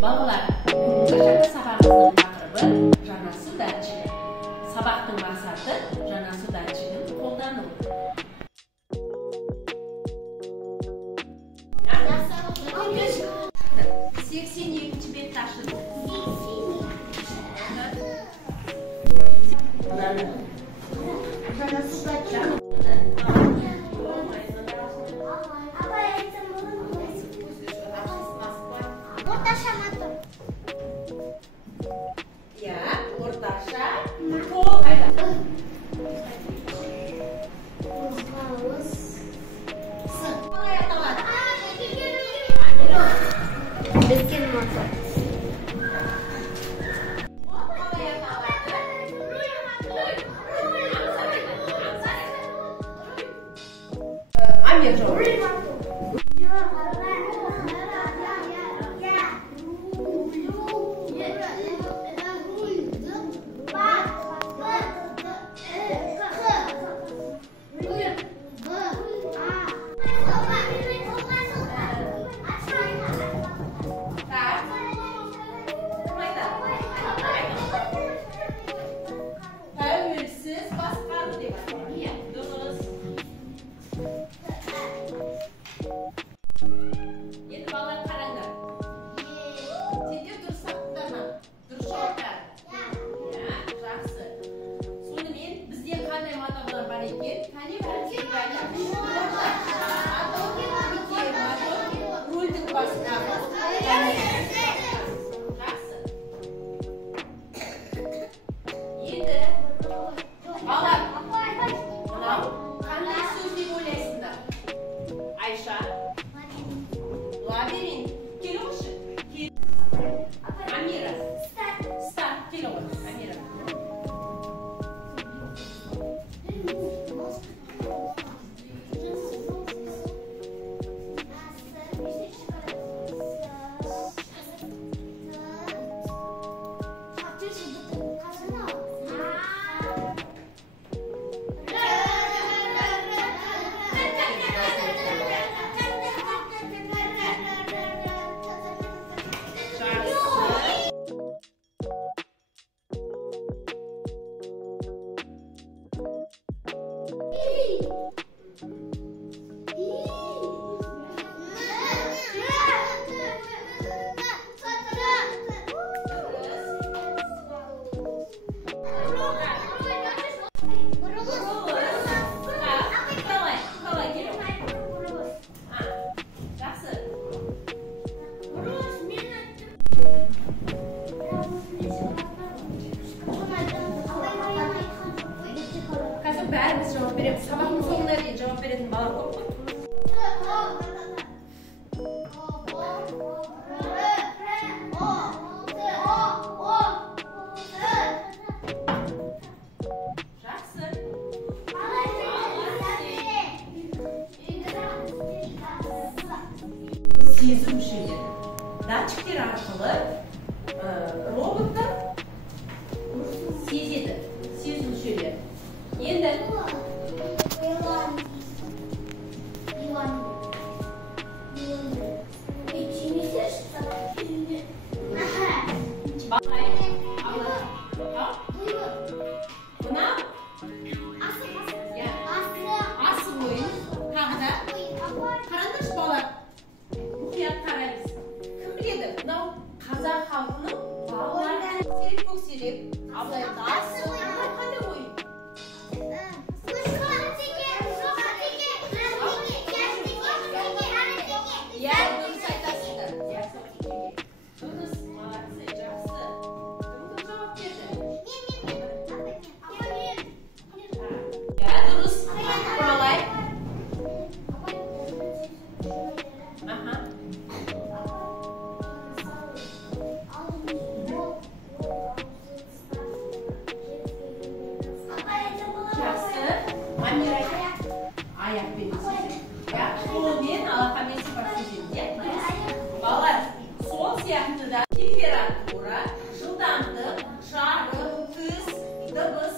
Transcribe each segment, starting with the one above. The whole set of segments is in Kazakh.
Балалар, бүгінгі сабағымыздың тақырыбы жанасу датчигі. Сабақтың мақсаты жанасу датчигін қолдану. Сексен екінші бетті ашыңыз. Жанасу датчигі. Бәріміз жауап береміз. Сабақтың соңына дейін жауап беретін бала көп қой. Жақсы. Сезу мүшелері. Датчиктер арқылы роботтар сезеді. Сезу мүшелері. Енді қазақ халқының балалары көксерек көксерек абылайда асы қандай ойын? Я дұрыс айтасыздар. Дұрыс, молодцы, жақсы. Кім жауап берді? Я дұрыс. Құралай. Аяқпен сезеді. Қолмен алақанмен сипап сезеді. Балалар, сол сияқты да температура, жылдамдық, жарық, түс, дыбыс,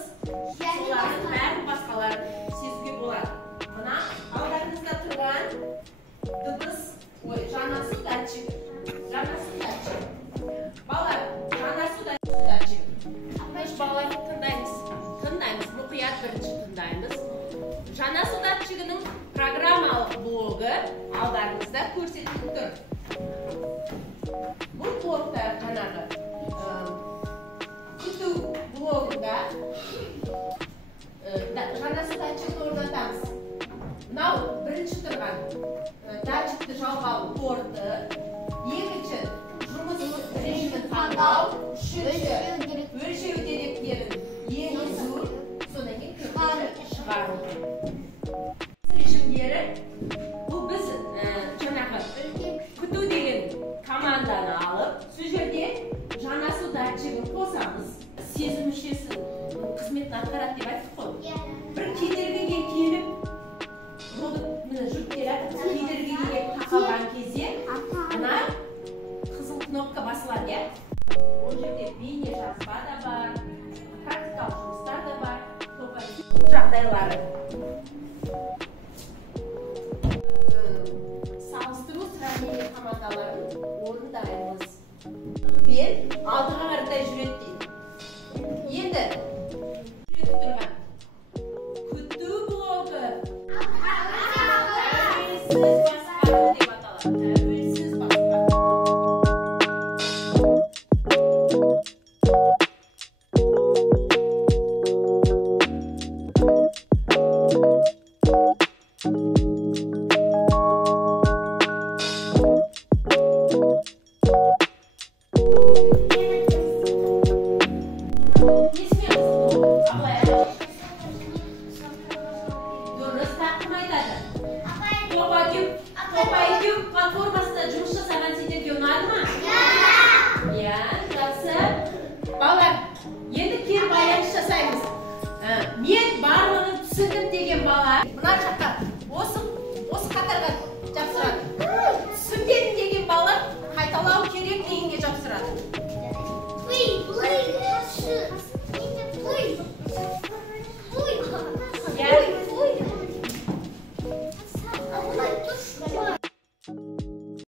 солардың бәрін басқаларын сезуге болады. Мына алдарыңызда тұрған дыбыс, жанасу датчик. Жанасу датчик. жаңа судатчығының программалық блогы алдарыңызда көрсетіліп тұр. Бұл блогта жаңағы күту блогында жаңа судатчығын орнатамыз. Мынау бірінші тұрған датчикті жалғау порты, екінші жұмыс режимін таңдау, үшінші өлшеу деректерін енгізу, содан кейін төртінші шығару. Режимдері бұл біз жаңағы күту деген команданы алып, сол жерде жаңа су датчигін қосамыз. Сезім мүшесі қызметін атқарады деп айттық қой. Бір кедергіге келіп, кедергіге тақалған кезде ана қызыл кнопка басылады. Ол жерде бейне жазба да бар, практикалық жұмыстар да бар, TopIQ жағдайлары. Салыстыру сравнение командаларын орындаймыз. Мен алдыға қаратай жүреді дейді. Енді жүреді тұрған күту блогы тәуелсіз басқару деп аталады. Тәуелсіз басқару. TopIQ платформасында жұмыс жасаған сендерге ұнады ма? Иә, жақсы. Балалар, енді кері байланыс жасаймыз. Мен барлығын түсіндім деген бала. Мына жақта